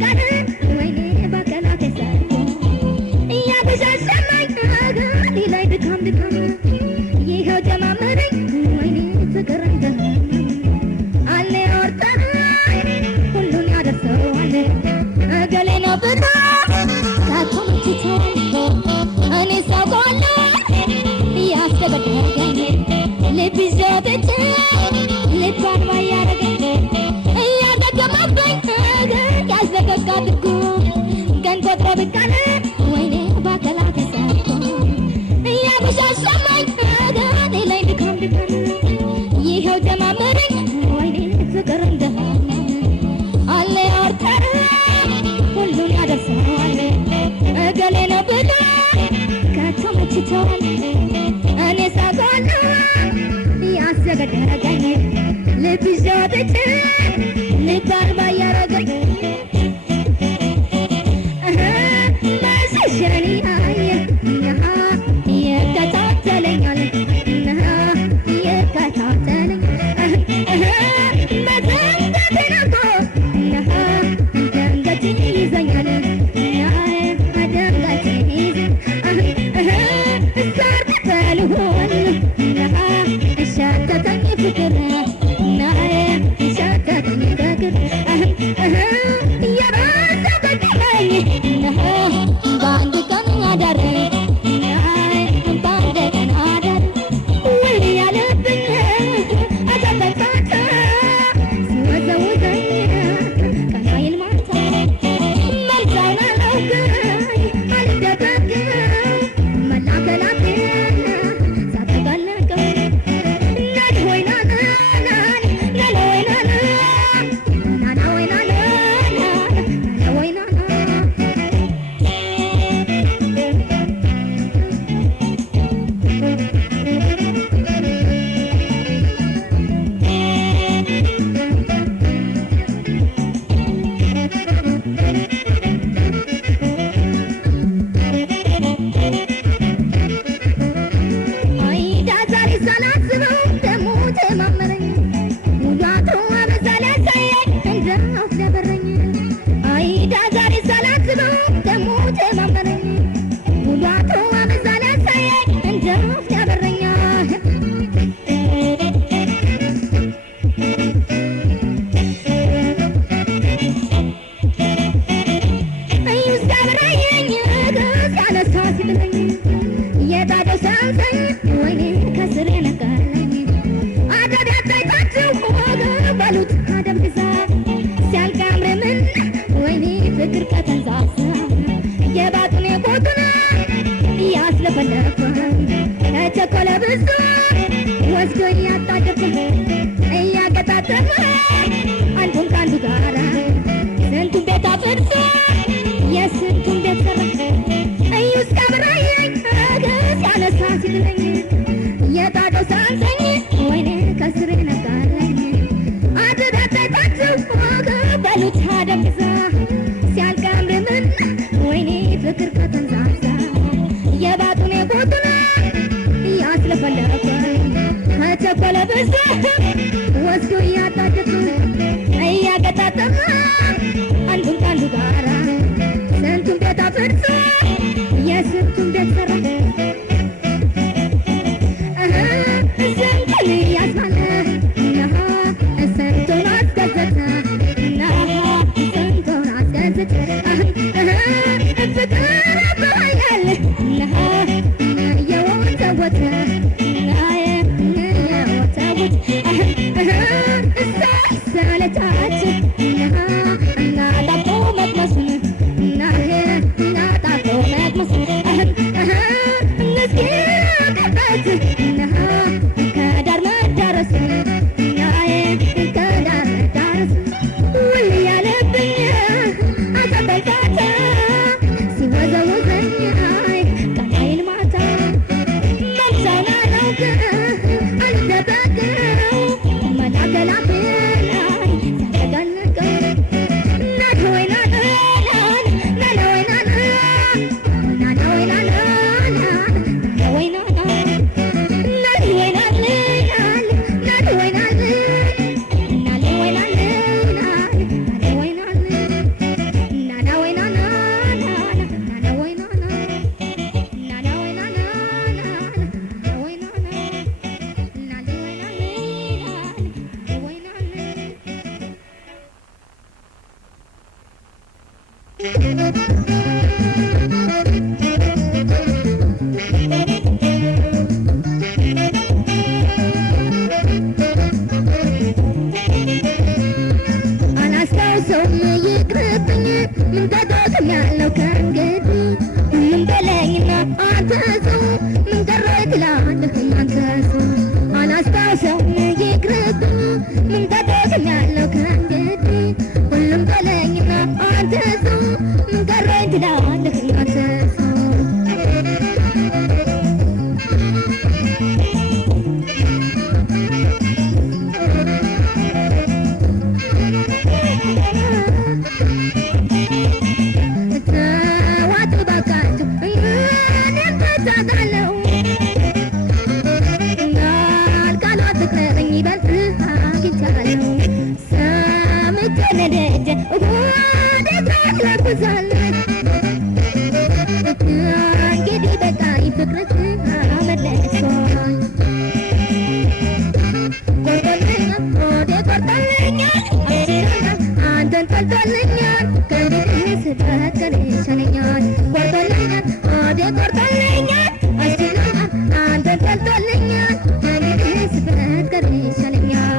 በቃለ ወይኔ በቀላ ተሰርቶ እያበሻሸማኝ አጋሪ ላይ ድካም ድካም ይኸው ጀማመረኝ ወይኔ ፍቅር እንደሆነ አለ ወርጣ ሁሉን ያደርሰዋል እገሌ ነው ብሎ ታኮምችቷል እኔ ሳውቀዋለሁ ያስደበደበኝ ልብ ይዞ ብቻ ልቧን ባያረገኝ እያደገመብኝ ያዘገጋ ድጉ ገን ቆጥሮ ብቃለ ወይኔ ባከላ ተሰርቶ እያበሻሸማኝ እኔ ላይ ድካም ድካም ይኸው ጀማመረኝ ወይኔ ፍቅር እንደሆነ አለ ያወርታ ሁሉን ያደርሰዋል እገሌ ነው ብሎ ከቶ መችቶዋል እኔ ሳውቀዋለሁ ያስገደረገኝ ልብ ይዞ ብቻ ልቧን ባያረገኝ መሸሸኒ አየ ይከታተለኛል ይከታተለኝ መዘንገቴን እኮ ደንገት ይዘኛል ደንገት ይዘኝ ሳር ቅጠል ሆን ሸተተኝ ፍቅር ሸተተኝ ፍቅር እየበዛ ገጠመኝ በአንድ ቀን አዳር በአንድ ቀን አዳር ውል ያለብኝ አተበጣታ ሲወዘውዘኝ ቀናይል ማታ መልስ አይናለውገኝ አልደበቅም መላከላቴን ሳተጋለቀው ፍቅር ከተንዛዛ የባጡን የቆጡን ያስለፈለፈ ከቸኮለ ብዙ ወስዶ እያጣደፈ እያገጣጠፈ አንዱን ከአንዱ ጋራ ስንቱን ቤት አፍርሶ የስንቱን ቤት ሰራ እዩ እስካብራየኝ ሲያነሳ ሲጥለኝ የጣደው ሳንሰኝ ወይኔ ከስሬ ነቃለኝ አደዳዳታችሁ በሉት አደግዛ ሲያልቀምርምን ወይኔ ፍቅር ከተንዛዛ የባጡን የቆጡን ያስለፈለፈ ከቸኮለ ብዙ ወስዶ እያጣደፈ እያገጣጠመ አንዱን ከአንዱ ጋራ ስንቱን ቤት አፍርሶ የስንቱን ቤት ሰራ ስንቱን እያስማለ ስንቱን አስገዘተ ስንቱን አስገዘተ ፍቅር ብሎኛል የወተወተ የወተወት ምን ተጠቅሜያለሁ ከእንግዲህ ሁሉም በለኝና አንተ ሰው ምን ቀረኝ ትላለህ አንተ ሰው አላስታውሰውም ይቅርብኝ ምን ተጠቅሜያለሁ ከእንግዲህ ሁሉም በለኝና አንተ ሰው ምን ቀረኝ ትላለህ አንተ ሰው እንግዲህ በቃ ፍቅርህ አመለጥኳል ቆርጦልኛል ሆዴ ቆርጦልኛል አንተን ጠልቶልኛል ከእንግዲህ ስበቀል ይሻለኛል ቆርጦልኛል ሆዴ ቆርጦልኛል አስችሎኛል አንተን ጠልቶልኛል ከእንግዲህ ስበቀል ይሻለኛል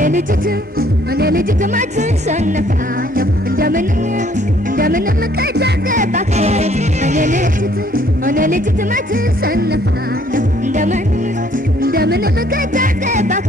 እኔ ልጅት ማትሸነፋለሁ እንደምንም ከጃገባክ እኔ ልጅት ማትሸነፋለሁ እንደምንም ከጃገባክ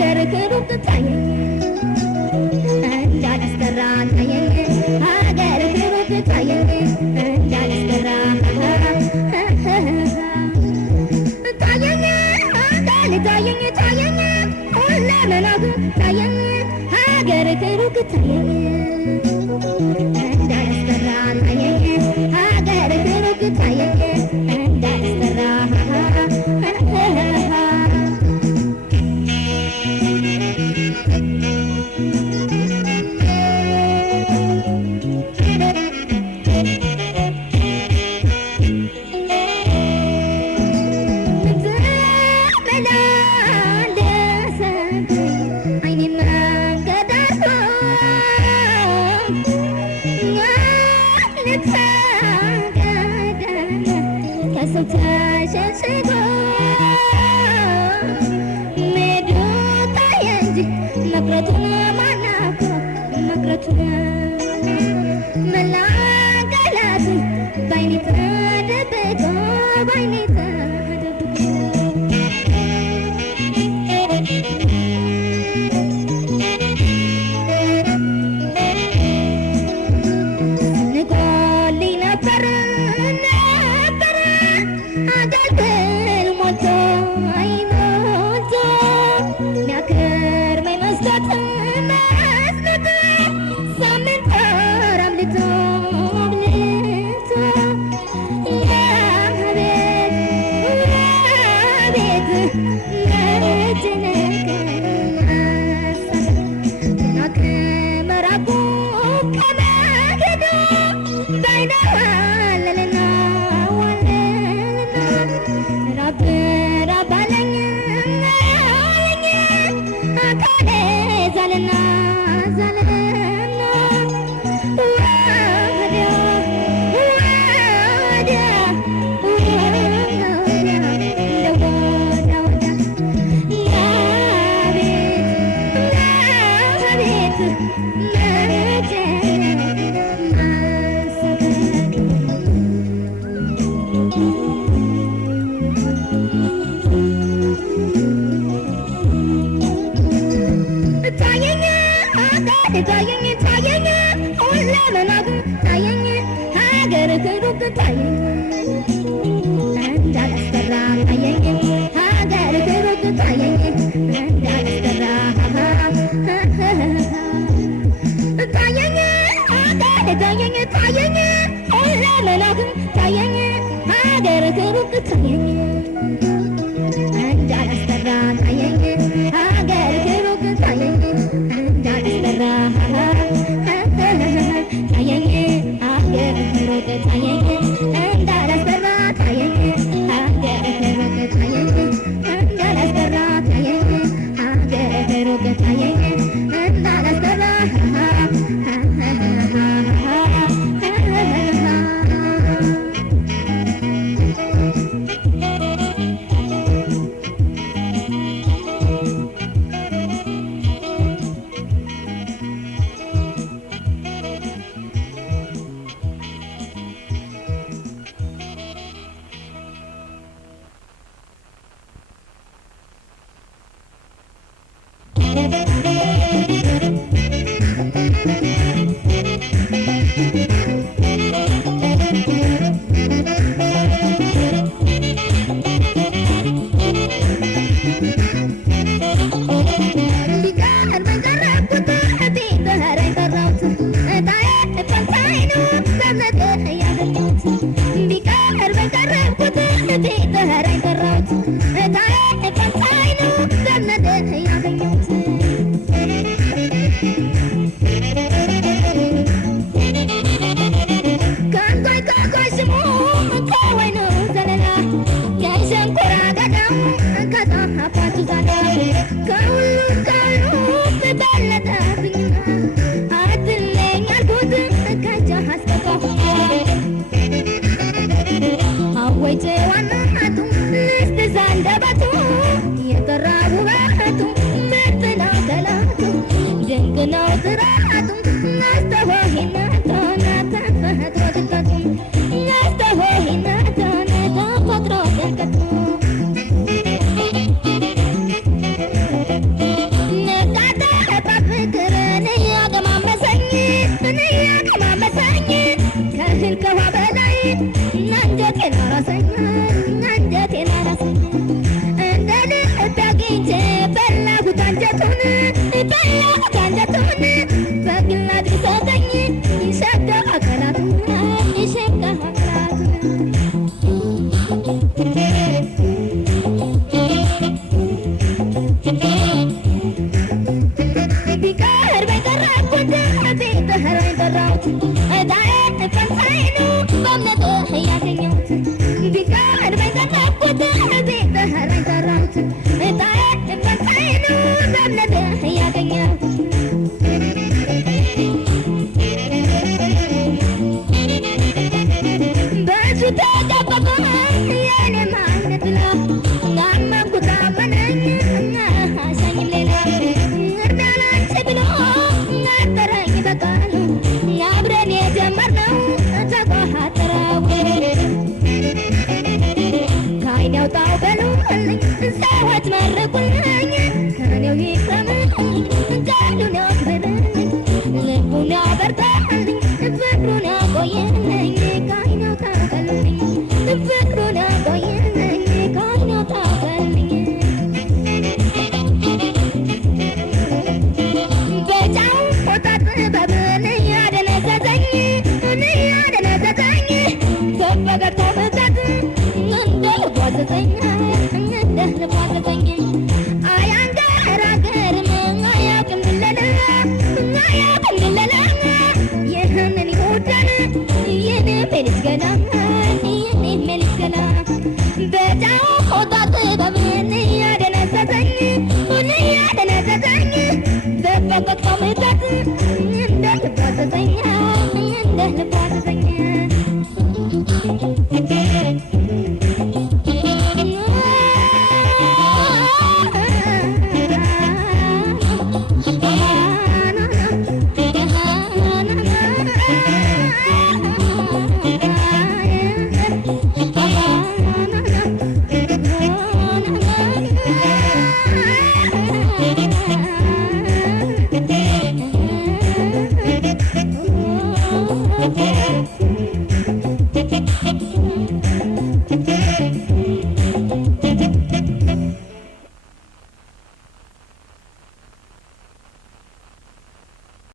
Get it, ታየኝ እንዳልሰራ Nanjat kenara sayang ያገኘሁት ቢቀድመኝ ጠበቅኩት ቢጠራኝ ጠራሁት እጣዬ ፈንታዬ ነው በእምነት ያገኘሁት በእሱ ተጠበቅኩኝ የኔ ማንነት ብላ አመንኩት አመነኝ አሳኝም ሌላ እርዳናንስ ብሎ አጠረኝ በቃሉ አብረን የጀመርነው ተቋጠረው ከዓይኔ አውጣው በሉልኝ ሰዎች መረቁልኝ ከኔው ይቅረምልኝ ቃሉን ያክብርልኝ ልቡን ያበርታልኝ ፍቅሩን ያቆየልኝ ከዓይኔ አውጣው በሉልኝ ፍቅሩን ያቆየልኝ ከዓይኔ አውጣው በሉልኝ በጫው ፎጣ ጥበብን ያደነዘዘኝ በፈገግታ ብዛት እንደ ልቧ ዘጠኝ እንደ ልቧ ዘጠኝ አያንገራገርም አያውቅም ድለላ አያውቅም ድለላ ይህንን ይወዳል የኔ ሜልስ ገላ የኔ ሜልስ ገላ በጫው ፎጣ ጥበብን ያደነዘዘኝ በፈገግታ ብዛት እንደ ልቧ ዘጠኝ እንደ ልቧ ዘጠኝ